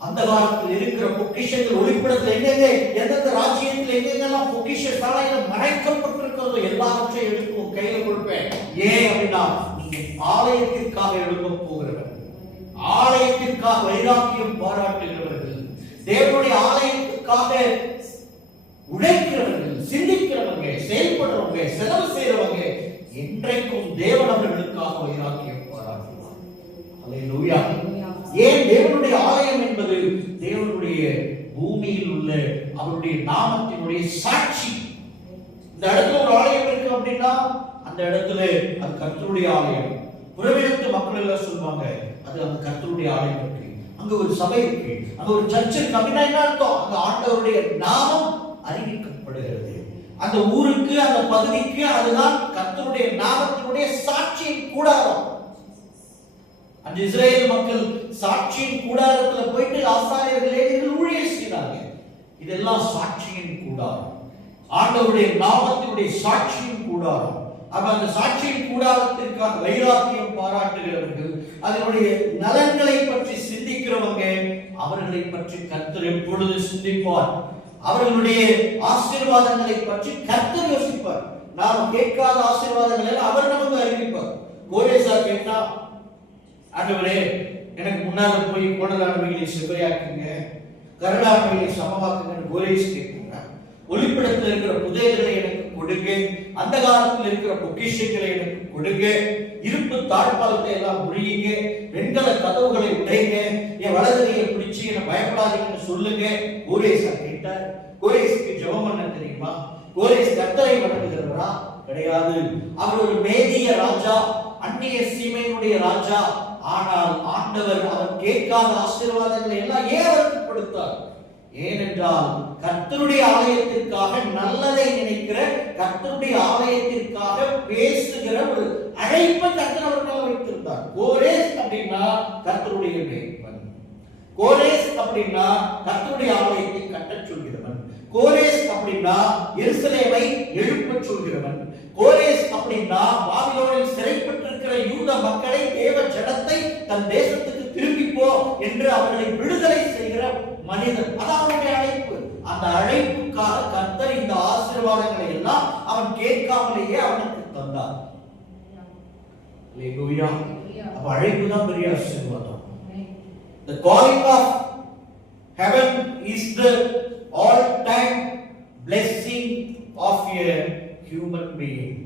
அந்த காலத்தில் இருக்கிற பொக்கிஷங்கள் ஒளிப்படத்தில் எங்கெங்க எந்தெந்த ராஜ்யத்தில் எங்கெங்கெல்லாம் பொக்கிஷ சாலையில மறைக்கப்பட்டிருக்கிறதோ எல்லாவற்றையும் எடுத்து உன் கையில கொடுப்பேன். ஏன் அப்படின்னா நீங்க ஆலயத்திற்காக எழுப்ப போகிறவர். ஆலயத்திற்காக வைராக்கியம் பாராட்டுகிறவர்கள் தேவனுடைய ஆலயத்துக்காக உழைக்கிறவர்கள் சிந்திக்கிறவங்க செயல்படுறவங்க செலவு செய்யறவங்க என்றைக்கும் தேவன் அவர்களுக்காக வைராக்கியம் பாராட்டுவார். அல்லேலூயா ஏன் தேவனுடைய ஆலயம் என்பது தேவனுடைய பூமியில் உள்ள அவருடைய நாமத்தினுடைய சாட்சி? இந்த இடத்துல ஒரு ஆலயம் இருக்கு அப்படின்னா அந்த இடத்துல அது கர்த்தருடைய ஆலயம். புறவிடத்து மக்கள் எல்லாம் சொல்லுவாங்க அது அந்த கர்த்தருடைய ஆலயம் இருக்கு. அங்க ஒரு சபை இருக்கு. அங்க ஒரு சர்ச் இருக்கு. அப்படின்னா என்ன அர்த்தம்? அந்த ஆண்டவருடைய நாமம் அறிவிக்கப்படுகிறது. அந்த ஊருக்கு அந்த பகுதிக்கு அதுதான் கர்த்தருடைய நாமத்தினுடைய சாட்சியின் கூடாரம். அந்த இஸ்ரேல் மக்கள் சாட்சியின் கூடாரத்துல போயிட்டு ஆசாரியர்களே லேவியர்கள் ஊழியர் செய்தாங்க இதெல்லாம் சாட்சியின் கூடாரம். ஆண்டவருடைய நாமத்தினுடைய சாட்சியின் கூடாரம். அப்ப அந்த சாட்சியின் கூடாரத்திற்காக வைராக்கியம் பாராட்டுகிறவர்கள் அதனுடைய நலன்களை பற்றி சிந்திக்கிறவங்க அவர்களை பற்றி கர்த்தர் எப்பொழுது சிந்திப்பார்? அவர்களுடைய ஆசீர்வாதங்களை பற்றி கர்த்தர் யோசிப்பார். நாம் கேட்காத ஆசீர்வாதங்களை அவர் நமக்கு அறிவிப்பார். கோரேசா கேட்டா ஆண்டவரே எனக்கு முன்னால போய் கோடலானவைகளை செவ்வையாக்குங்க கருணாமையை சமமாக்குங்கன்னு கோரேஷ் கேட்கிறார் ஒளிப்படத்தில் இருக்கிற புதையல்களை எனக்கு கொடுங்க அந்த காலத்தில் இருக்கிற பொக்கிஷங்களை எனக்கு கொடுங்க இருப்பு தாழ்பாலத்தை எல்லாம் முழியுங்க வெண்கல கதவுகளை உடைங்க என் வலதுகையை பிடிச்சி என்ன பயப்படாதீங்கன்னு சொல்லுங்க. கோரேஷா கேட்டார். கோரேஷுக்கு ஜெபம் பண்ண தெரியுமா? கோரேஷ் கத்தரை வணங்குகிறவரா கிடையாது. அவர் ஒரு மேதிய ராஜா அந்நிய சீமையினுடைய ராஜா. ஆனால் ஆண்டவர் அவர் கேட்காத ஆசீர்வாதங்களை எல்லாம் ஏன் அவருக்கு கொடுத்தார்? ஏனென்றால் கர்த்தருடைய ஆலயத்திற்காக நல்லதை நினைக்கிற கர்த்தருடைய ஆலயத்திற்காக பேசுகிற ஒரு அழைப்பை கர்த்தர் அவர்கள் வைத்திருந்தார். கோரேஸ் அப்படின்னா கர்த்தருடைய மேய்ப்பன். கோரேஸ் அப்படின்னா கர்த்தருடைய ஆலயத்தை கட்டச் சொல்கிறவன். கோரேஸ் அப்படின்னா எருசலேமை எழுப்பச் சொல்கிறவன். கோரேஸ் அப்படின்னா பாபிலோனில் சிறைப்பட்டிருக்கிற யூத மக்களை தேவ தன் தேசத்துக்கு திருப்பி போ என்று அவர்களை விடுதலை செய்கிற மனிதன். அதான் அழைப்பு. அந்த அழைப்புக்காக கர்த்தர் இந்த ஆசீர்வாதங்களை எல்லாம் அவன் கேட்காமலேயே அவனுக்கு தந்தார். அல்லேலூயா. அப்ப அழைப்பு தான் பெரிய ஆசீர்வாதம். The calling of heaven is the all-time blessing of a human being.